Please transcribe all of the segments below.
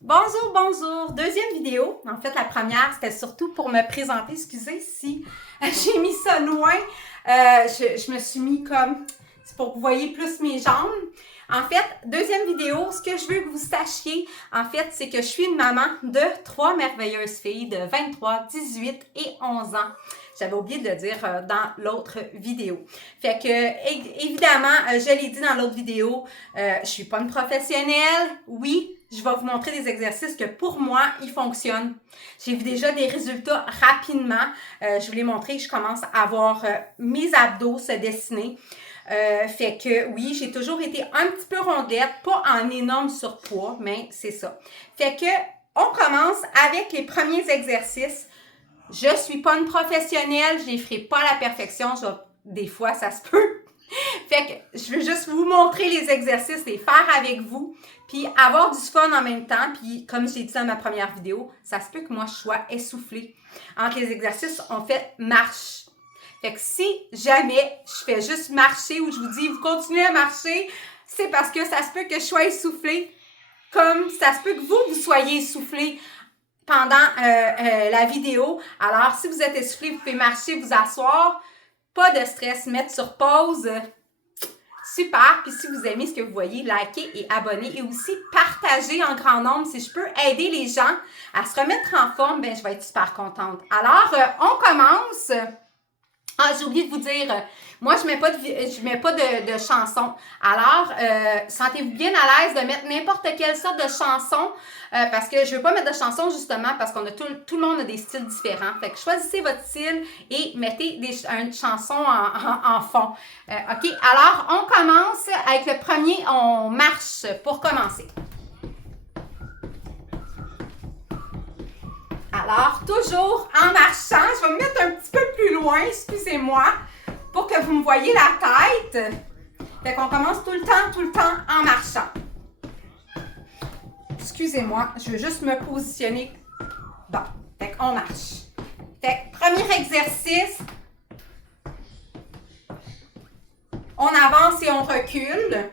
Bonjour, bonjour! Deuxième vidéo. En fait, la première, c'était surtout pour me présenter. Excusez si j'ai mis ça loin. Je me suis mis comme... C'est pour que vous voyez plus mes jambes. En fait, deuxième vidéo, ce que je veux que vous sachiez, en fait, c'est que je suis une maman de 3 merveilleuses filles de 23, 18 et 11 ans. J'avais oublié de le dire dans l'autre vidéo. Fait que, évidemment, je l'ai dit dans l'autre vidéo, je suis pas une professionnelle. Oui, je vais vous montrer des exercices que pour moi, ils fonctionnent. J'ai vu déjà des résultats rapidement. Je vous l'ai montré, je commence à voir mes abdos se dessiner. Fait que oui, j'ai toujours été un petit peu rondette, pas en énorme surpoids, mais c'est ça. Fait que on commence avec les premiers exercices. Je suis pas une professionnelle, je les ferai pas à la perfection, des fois ça se peut. Fait que je veux juste vous montrer les exercices, les faire avec vous, puis avoir du fun en même temps. Puis comme j'ai dit dans ma première vidéo, ça se peut que moi je sois essoufflée. Entre les exercices, on fait marche. Fait que si jamais je fais juste marcher ou je vous dis vous continuez à marcher, c'est parce que ça se peut que je sois essoufflée, comme ça se peut que vous soyez essoufflé pendant la vidéo. Alors, si vous êtes essoufflé, vous pouvez marcher, vous asseoir. Pas de stress, mettre sur pause. Super! Puis si vous aimez ce que vous voyez, likez et abonnez et aussi partagez en grand nombre. Si je peux aider les gens à se remettre en forme, ben je vais être super contente. Alors, on commence. Ah, j'ai oublié de vous dire, moi, je mets pas de chanson. Alors, sentez-vous bien à l'aise de mettre n'importe quelle sorte de chanson parce que je veux pas mettre de chanson justement parce qu'on a tout le monde a des styles différents. Fait que choisissez votre style et mettez une chanson en fond. OK, alors, on commence avec le premier, on marche pour commencer. Alors, toujours en marchant, je vais me mettre un petit peu plus loin, excusez-moi, pour que vous me voyez la tête. Fait qu'on commence tout le temps en marchant. Excusez-moi, je veux juste me positionner. Bon, fait qu'on marche. Fait que, premier exercice, on avance et on recule.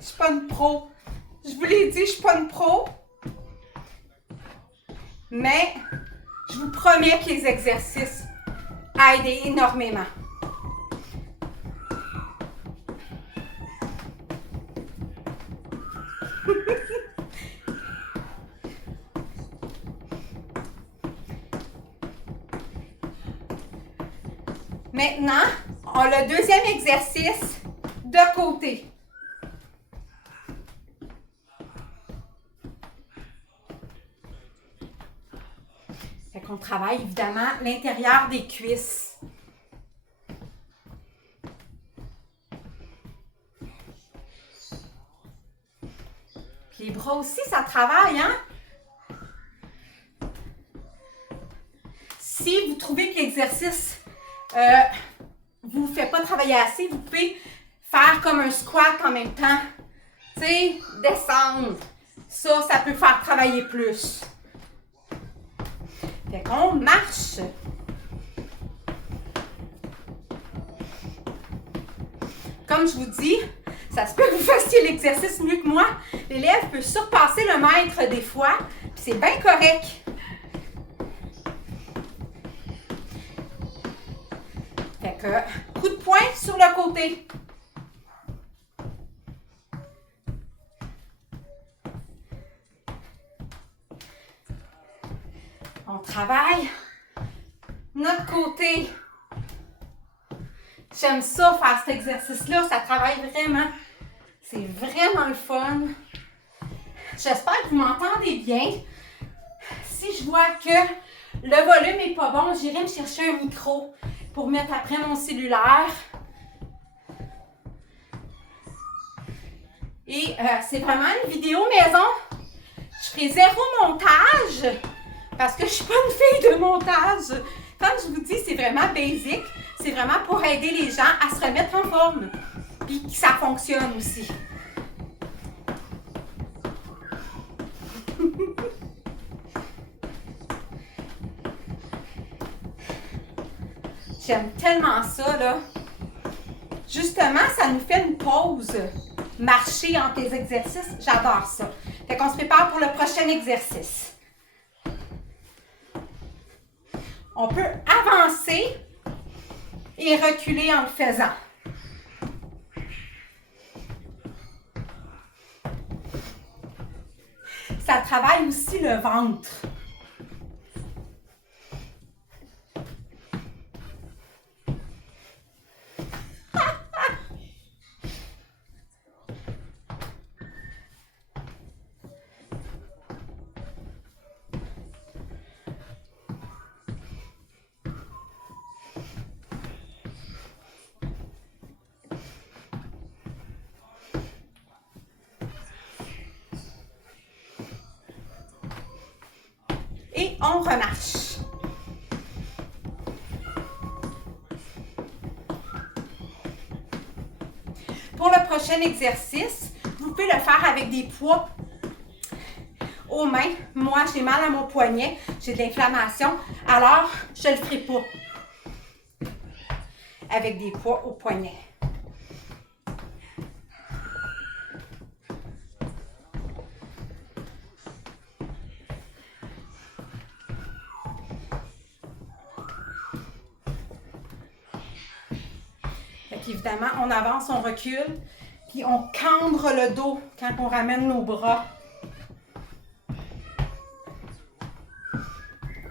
Je suis pas une pro. Je vous l'ai dit, je suis pas une pro. Mais je vous promets que les exercices aident énormément. Maintenant, on a le deuxième exercice de côté. Fait qu'on travaille évidemment l'intérieur des cuisses. Puis les bras aussi, ça travaille, hein? Si vous trouvez que l'exercice vous fait pas travailler assez, vous pouvez faire comme un squat en même temps. Tu sais, descendre. Ça peut faire travailler plus. Fait qu'on marche. Comme je vous dis, ça se peut que vous fassiez l'exercice mieux que moi. L'élève peut surpasser le maître des fois, puis c'est bien correct. Fait que, coup de poing sur le côté. On travaille notre côté. J'aime ça, faire cet exercice-là. Ça travaille vraiment. C'est vraiment le fun. J'espère que vous m'entendez bien. Si je vois que le volume n'est pas bon, j'irai me chercher un micro pour mettre après mon cellulaire. Et c'est vraiment une vidéo maison. Je ferai zéro montage parce que je suis pas une fille de montage. Comme je vous dis, c'est vraiment basic. C'est vraiment pour aider les gens à se remettre en forme. Puis que ça fonctionne aussi. J'aime tellement ça, là. Justement, ça nous fait une pause. Marcher entre les exercices, j'adore ça. Fait qu'on se prépare pour le prochain exercice. On peut avancer et reculer en le faisant. Ça travaille aussi le ventre. Et on remarche. Pour le prochain exercice, vous pouvez le faire avec des poids aux mains. Moi, j'ai mal à mon poignet, j'ai de l'inflammation, alors je ne le ferai pas avec des poids au poignet. Évidemment, on avance, on recule, puis on cambre le dos quand on ramène nos bras.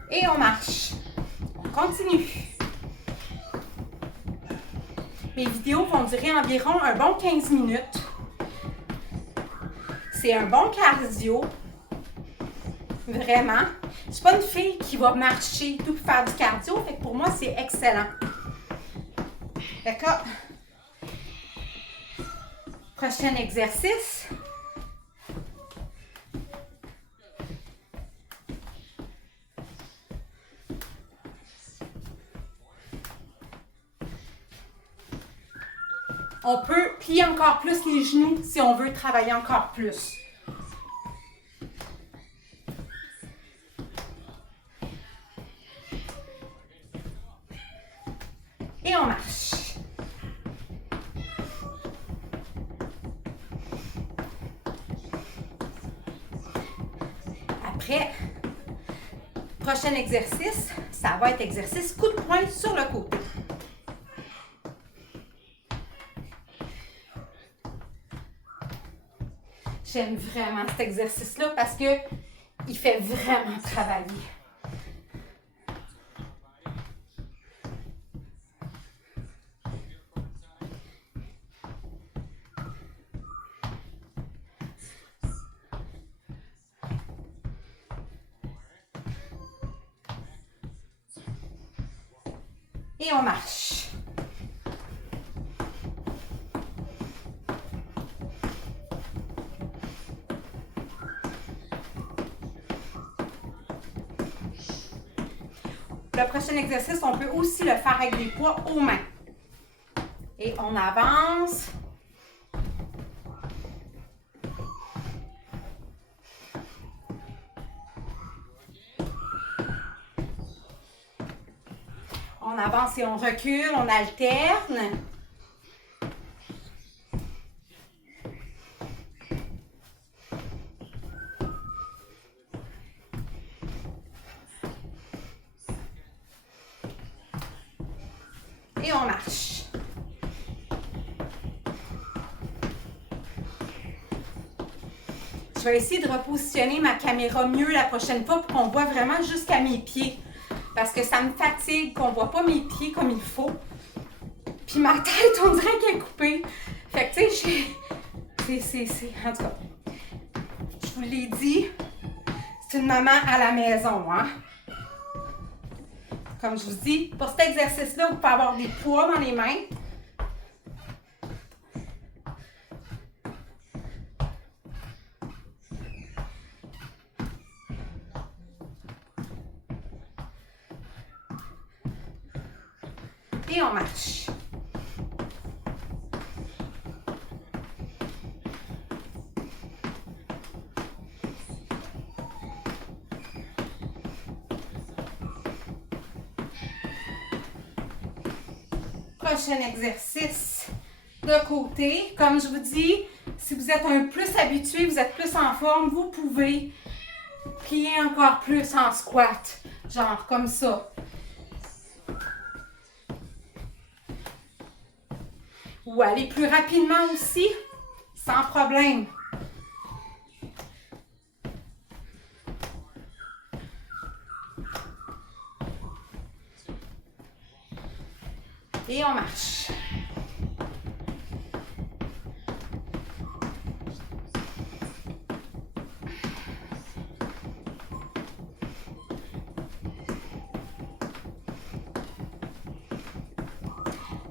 Et on marche. On continue. Mes vidéos vont durer environ un bon 15 minutes. C'est un bon cardio. Vraiment. Je ne suis pas une fille qui va marcher tout pour faire du cardio, fait que pour moi, c'est excellent. D'accord? Prochain exercice. On peut plier encore plus les genoux si on veut travailler encore plus. Et on marche. Après, prochain exercice, ça va être exercice coup de poing sur le côté. J'aime vraiment cet exercice-là parce qu'il fait vraiment travailler. Et on marche. Le prochain exercice, on peut aussi le faire avec des poids aux mains. Et on avance. On avance et on recule, on alterne. Et on marche. Je vais essayer de repositionner ma caméra mieux la prochaine fois pour qu'on voit vraiment jusqu'à mes pieds. Parce que ça me fatigue qu'on ne voit pas mes pieds comme il faut. Puis ma tête, on dirait qu'elle est coupée. Fait que tu sais, en tout cas, je vous l'ai dit, c'est une maman à la maison, hein. Comme je vous dis, pour cet exercice-là, vous pouvez avoir des poids dans les mains. Et on marche. Prochain exercice de côté. Comme je vous dis, si vous êtes un plus habitué, vous êtes plus en forme, vous pouvez plier encore plus en squat. Genre comme ça. Ou aller plus rapidement aussi, sans problème. Et on marche.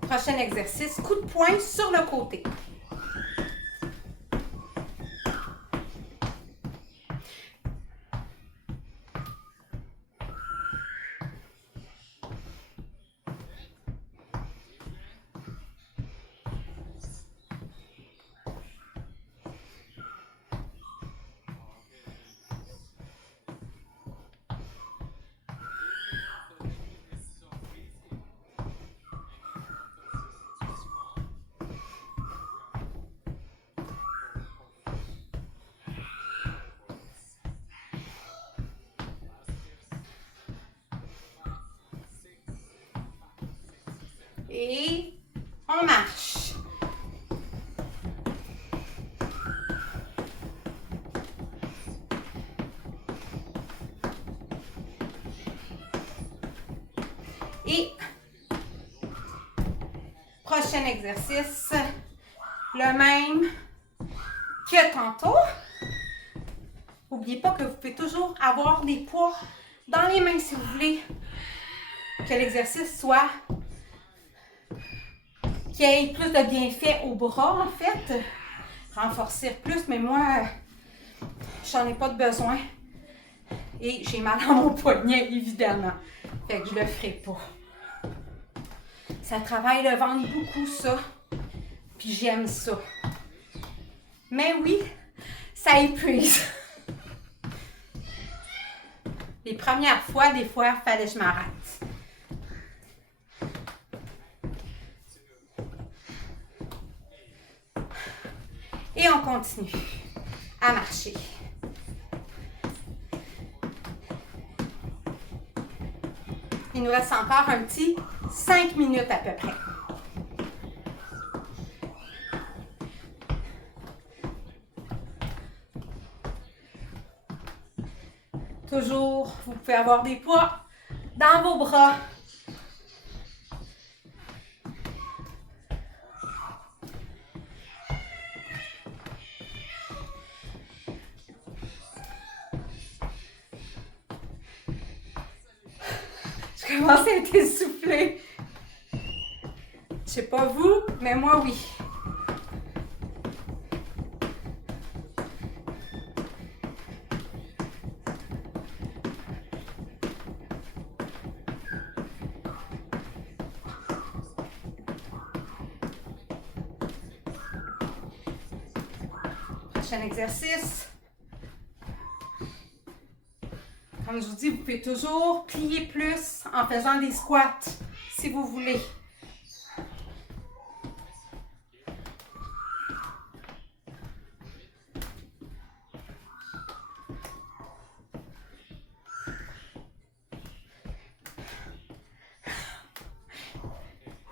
Prochain exercice, coup de poing sur le côté. Et on marche. Et prochain exercice, le même que tantôt. N'oubliez pas que vous pouvez toujours avoir des poids dans les mains si vous voulez que l'exercice soit qu'il y ait plus de bienfaits au bras en fait. Renforcer plus, mais moi, j'en ai pas de besoin. Et j'ai mal à mon poignet, évidemment. Fait que je le ferai pas. Ça travaille le ventre beaucoup, ça. Puis j'aime ça. Mais oui, ça épuise. Les premières fois, des fois, il fallait que je m'arrête. Et on continue à marcher. Il nous reste encore un petit 5 minutes à peu près. Toujours, vous pouvez avoir des poids dans vos bras. Je commence à être essoufflée. Je sais pas vous, mais moi oui. Prochain exercice. Comme je vous dis, vous pouvez toujours plier plus en faisant des squats si vous voulez.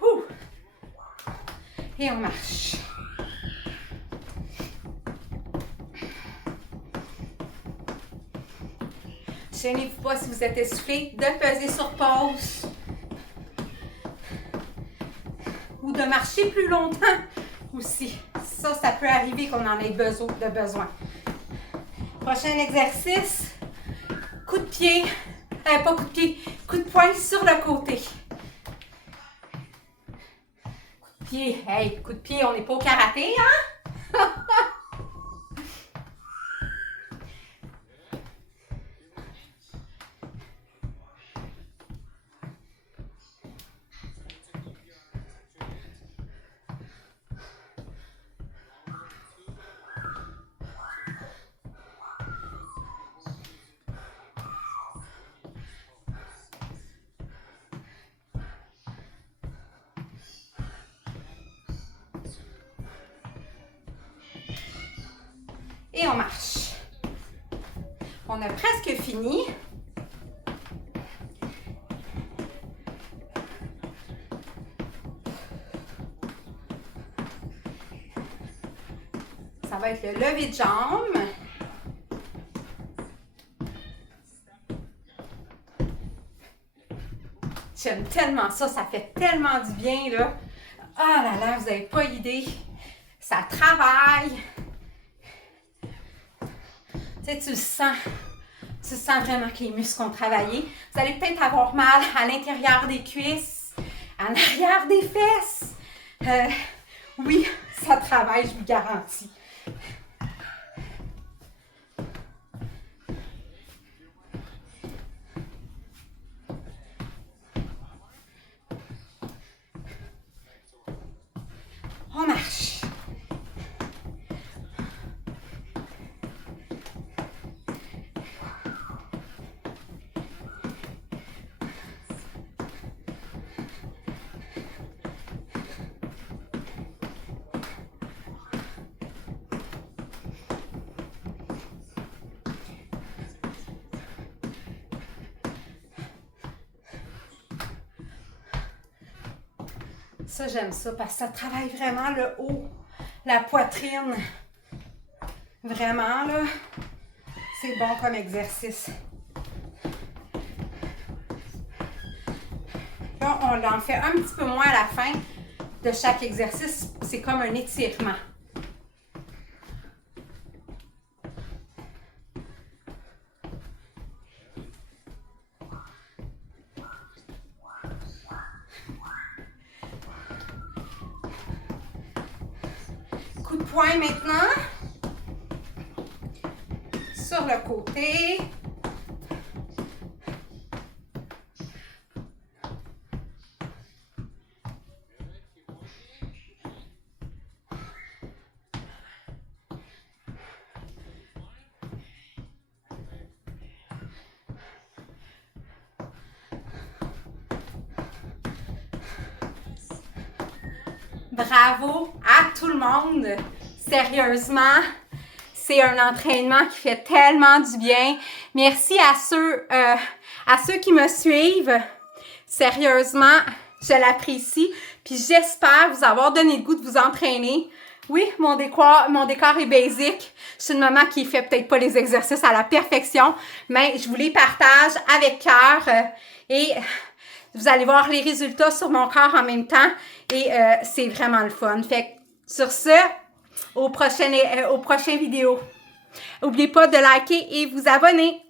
Ouh. Et on marche. Gênez-vous pas si vous êtes essoufflé de peser sur pause ou de marcher plus longtemps aussi. Ça peut arriver qu'on en ait besoin. Prochain exercice, coup de pied, pas coup de pied, coup de poing sur le côté. Coup de pied, hey, coup de pied, on n'est pas au karaté, hein? Et on marche. On a presque fini. Ça va être le lever de jambes. J'aime tellement ça, ça fait tellement du bien, là. Ah là là, vous n'avez pas idée. Ça travaille. Tu sais, tu le sens. Tu sens vraiment que les muscles ont travaillé. Vous allez peut-être avoir mal à l'intérieur des cuisses, à l'arrière des fesses. Oui, ça travaille, je vous garantis. On marche. Ça, j'aime ça parce que ça travaille vraiment le haut, la poitrine. Vraiment, là, c'est bon comme exercice. Là, on en fait un petit peu moins à la fin de chaque exercice. C'est comme un étirement. Coup de poing maintenant. Sur le côté. Bravo à tout le monde. Sérieusement, c'est un entraînement qui fait tellement du bien. Merci à ceux qui me suivent. Sérieusement, je l'apprécie. Puis j'espère vous avoir donné le goût de vous entraîner. Oui, mon décor est basique. Je suis une maman qui fait peut-être pas les exercices à la perfection, mais je vous les partage avec cœur. Et vous allez voir les résultats sur mon corps en même temps. Et c'est vraiment le fun. Fait que sur ce, au prochain vidéo. N'oubliez pas de liker et vous abonner.